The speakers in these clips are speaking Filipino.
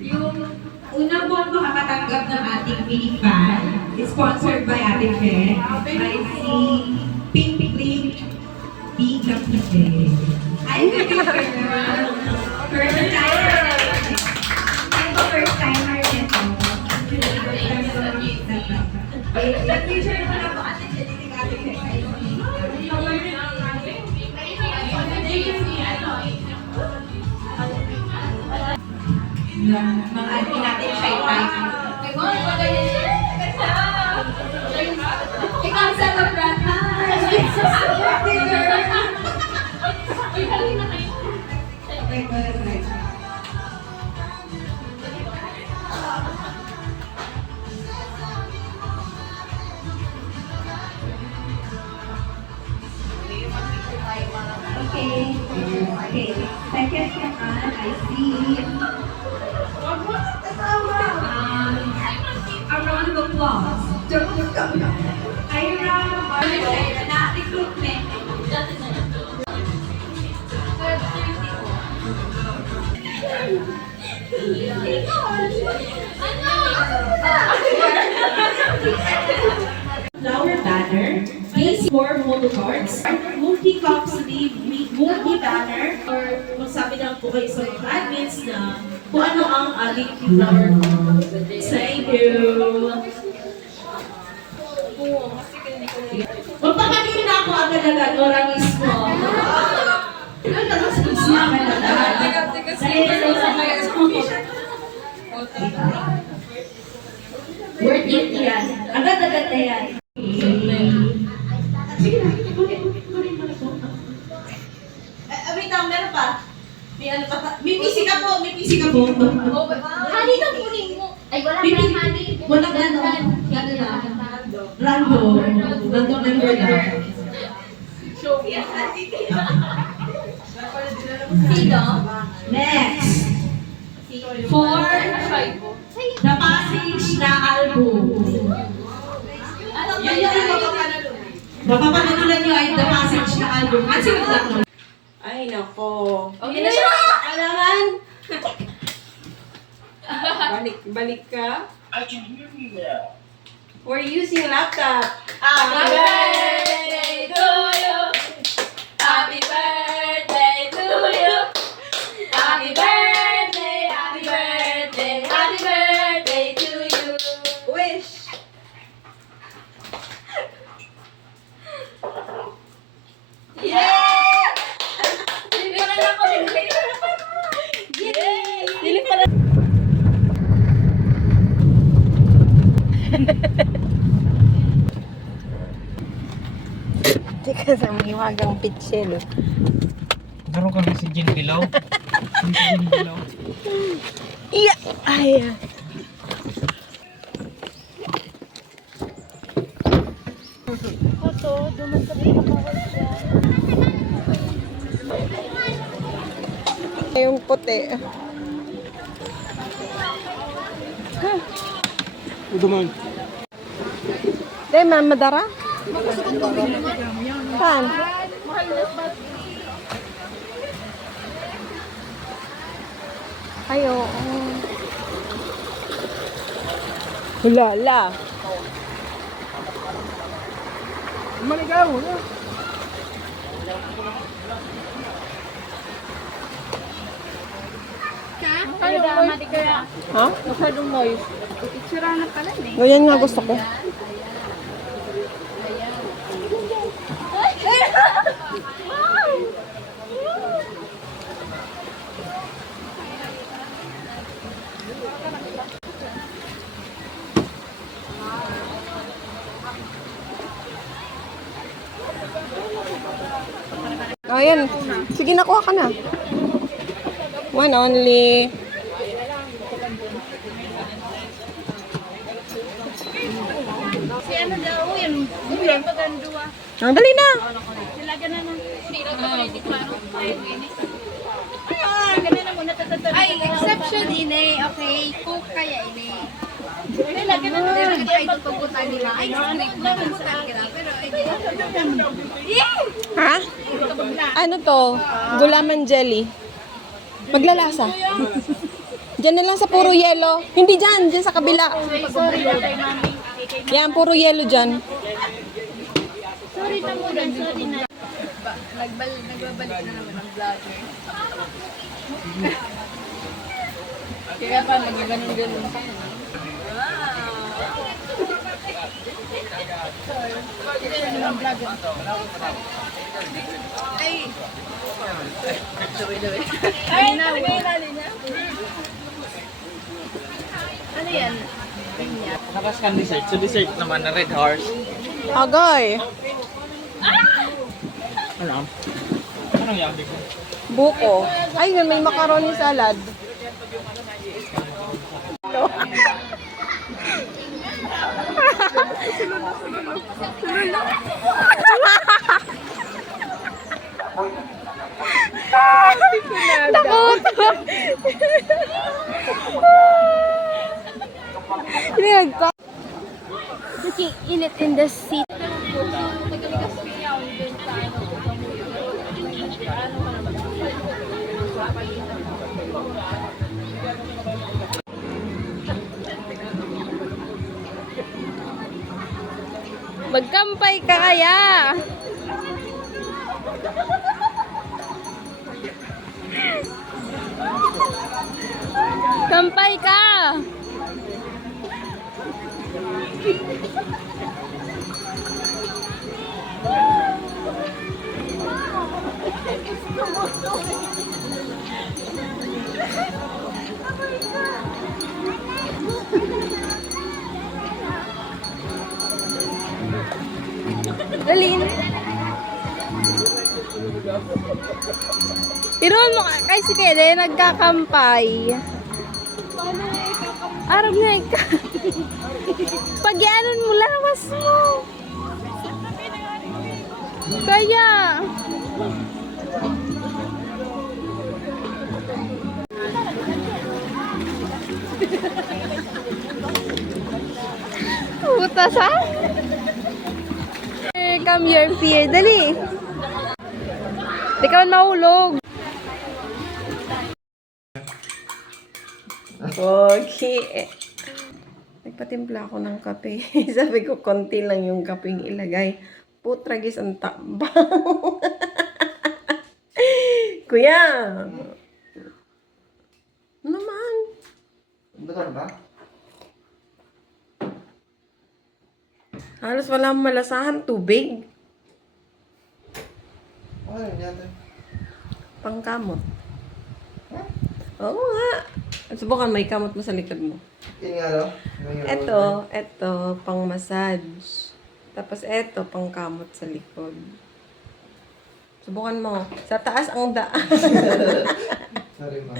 Yung una pong makakatanggap ng ating mini fan, sponsored by Ate Fe, ay si Pink Pink Pink Pink. Ay, girl! First timer! Ito, first timer nito. Picture mo na po kasi siya Ate Fe. Mga ating natin shy time. Ikaw sa kabrata. Okay. Okay. Second naman, I see. A round of applause. Ira na recruitment. Flower banner, DC4 motocards, multi-cup sleeve, multi-banner, or magsabi lang po kayo sa mga admins na kung ano ang ating flower. Thank you. Magpapakita na ako agad-agad, ora mismo. Ano na mas mismo agad-agad? Worth it yan. Agad-agad na yan. Sige na, kunin mo na po. Wait lang, meron pa. May PC ka po, may PC ka po. Honey na kunin mo. Ay, wala pa honey. Wala ka no. Rando. Rando number lang. Sino? Next. For The Passage na album. Mapapanalunan nyo ay The Passage na album. At sino lang? Ay, nako. Okay na siya. Alangan! Balik ka. I can hear you now. We're using laptop. Happy birthday to you. Happy birthday to you. Happy birthday, happy birthday, happy birthday to you. Wish. Yay! Dilipan na ako, dilipan na ako. Yay! Dilipan na. Teka sa mahiwagang pitsil. Garo ka si Jin Bilaw. Si Jin Bilaw. Iya! Ay! Ito, dumasabi na ako siya. Yung puti. Uduman. Dahil madara? Saan? Ay, oo. Hulala. Maligaw. Ha? Masyadong noise. Picture na pala eh. Ganyan nga gusto ko. Ayan. Sige, nakuha ka na. One only. Si ano daw, yung pagandua. Ang dali na. Sila ganun. Hindi daw ako yung diklaro. Ganun na muna tatatabi. Ay, exception ini. Okay, cook kaya ini. Ay, lagi na naman. Ay, ito pagputan nila. Ay, script na pagputan nila. Pero, ay, Ha? Ano to? Gulaman jelly. Maglalasa. Diyan na lang sa puro yelo. Hindi dyan, dyan sa kabila. Sorry na kay mami. Yan, puro yelo dyan. Sorry na muna, sorry na. Nagbabalik na naman ang vlogger. Kaya pa, nagaganon-ganon pa. Ay! Ay, talaga yung lali niya. Ano yan? Tapos kan dessert. So dessert naman na red horse. Agay. Ano? Anong yabi ko? Buko. Ay, yun, may macaroni salad. Takot! Pinagpa. Looking in it in the seat. Magkampay ka kaya? Kampay ka! Dalin. Iron mo kay si Kede nagkakampay. Arab na ikaw. Pag-ianon mo, lawas mo. Kaya. Putas ha? Come here, fear. Dali. Di ka man mahulog. Okay. Nagpatimpla ako ng kape. Sabi ko, konti lang yung kapeng ilagay. Putragis ang takbang. Kuya. Naman. Betul ba? Halos wala malasahan. Tubig. Ano yun? Pangkamot. Oo nga. Subukan, may kamot mo sa likod mo. Yung ano? Ito, pang massage. Tapos ito, pang kamot sa likod. Subukan mo. Sa taas ang daan. Sorry ma.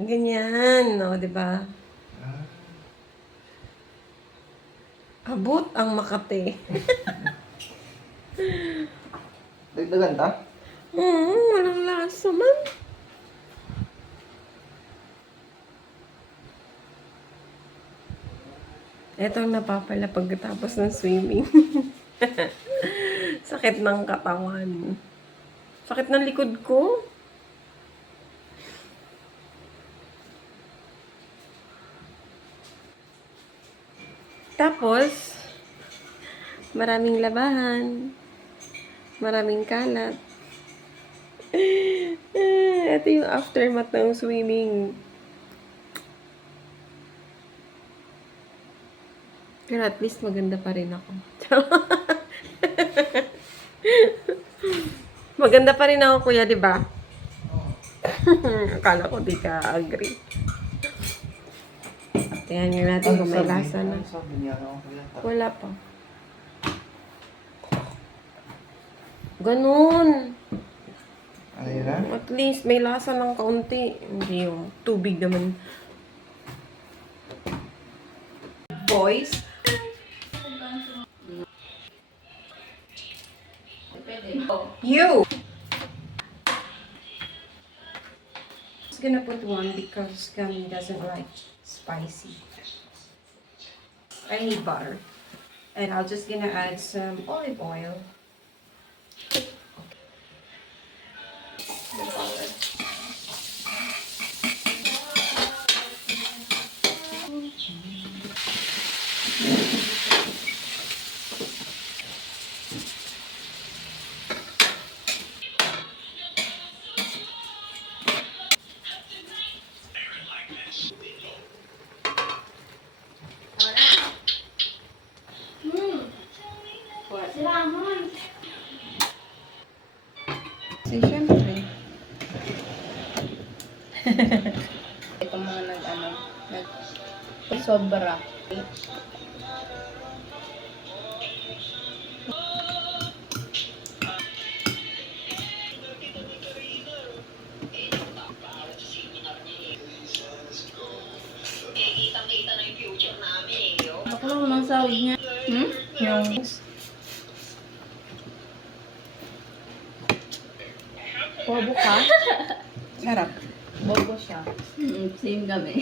Ganyan, no, di ba? Abot ang Makati. Dagdagan ta? Walang lasa man. Ito ang napapala pagkatapos ng swimming. Sakit ng katawan. Sakit ng likod ko. Tapos, maraming labahan. Maraming kalat. Ito yung aftermath ng swimming. Pero at least maganda pa rin ako. Maganda pa rin ako, kuya, di ba? Akala ko di ka agree. Tingnan nga natin kung may lasa na. Sabi niya ano? Wala pa. Ganun. Ano yun na? At least may lasa ng kaunti. Hindi yung tubig naman. Boys. You. Just gonna put one because Gummy doesn't like spicy. I need butter. And I'll just gonna add some olive oil. The butter. Kasi syempre. Itong mga sobra. Bakla ko ng sahod niya. Yung Bobo ka? sarap. Bobo siya. Same kami.